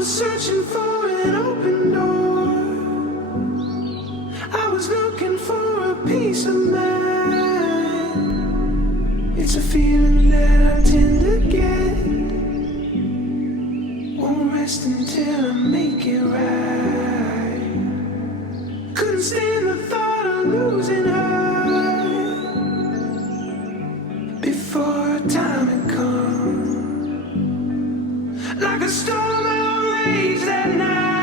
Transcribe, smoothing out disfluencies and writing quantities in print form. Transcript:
was searching for an open door. I was looking for a peace of mind. It's a feeling that I tend to get. Won't rest until I make it right. Couldn't stand the thought of losing her before time had come. Like a storm I raged that night.